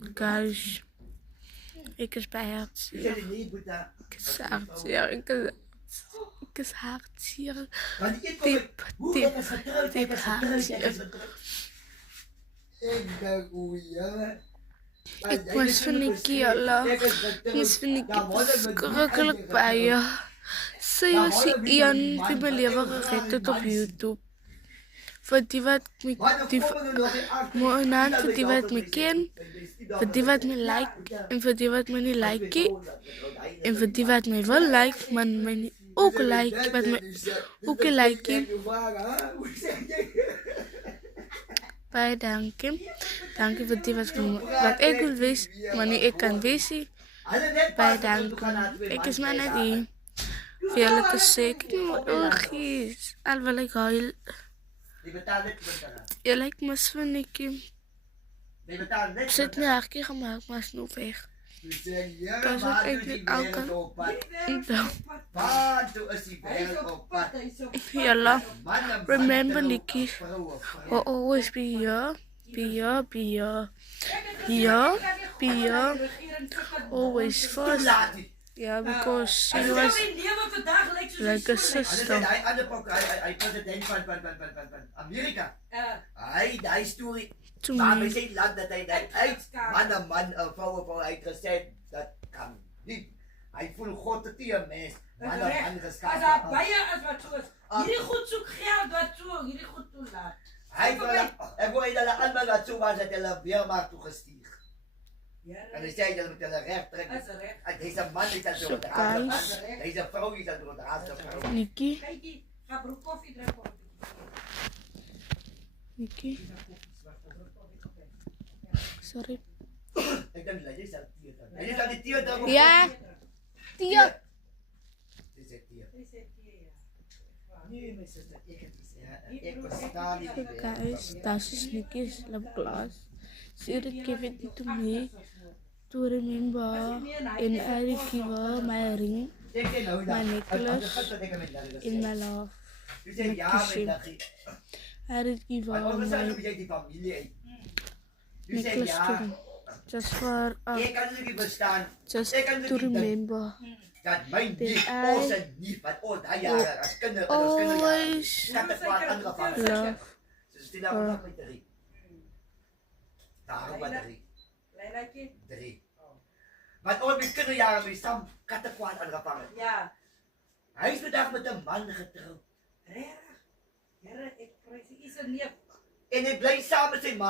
Guys, ik is bij hartzeer. Ik is hartzeer. Ik is hartzeer. Diep hartzeer. Ik was van Nikki Allah. Mis van Nikki verschrikkelijk bij je. Sy was die een die my lewe gered het op YouTube. Vir die wat my vir die wat my ken, vir die wat my like en vir die wat my nie like nie. En vir die wat my wil like, maar my nie ook like, wat my ook nie like nie. Baie dankie. Dankie vir die wat ek wil wees, maar nie ek kan wees nie. Baie dankie. Ek is maar net hier. Vir julle te sê, ek nie my oogies. Al wil ek huil. Jy lyk mis van Nikki. Sy het my hartjie gemaakt, maar is nou weg. Dis wat ek dit al kan. Julle, remember Nikki will always be here. Be here. Always first. Yeah, because she was like a sister. Hy president van Amerika. Hy storie. To Maar me. hy sê land dat hy uit man, vrou uitgesê dat kan nie. Hy voel God te teer mens. Man geskaap. As daar baie is wat so is. Hierdie goed soek geld wat so, hierdie goed toelaat. Hy wil hulle almal wat so was dat hulle weer maar toe gestuur. En hy sê jy moet hulle reg trek. Hy's 'n man wat So guys, hy's 'n vrou wat door die haas. Nikki, Kykie, ga broek koffie drink op. Nikki. Sorry. Ek dink jy sal teer. Hy sal die teer daar. Ja. Tia. Dis dit teer. Nee, my suster, ek het gesê ek verstaan nie. Guys, das is Nikki's lipgloss. She would give it to me to remember, and I would give her my ring, my necklace, and my love. Jy sê ja, I would give her my die familie. Jy sê necklace ja. too, just for Ek kan nie verstaan just to remember. dat my nie I ons nie wat al daai jare as kinders always skatte kwaad aangevang het. love Dis dit nou met 3. Daarom met 3. Leilaatjie? 3. Want al my kinderjare my saam katte kwaad aangevang het. Ja. Hy is vandag met 'n man getroud. Regtig? Here, ek prys U se neef. En hy bly saam met sy ma.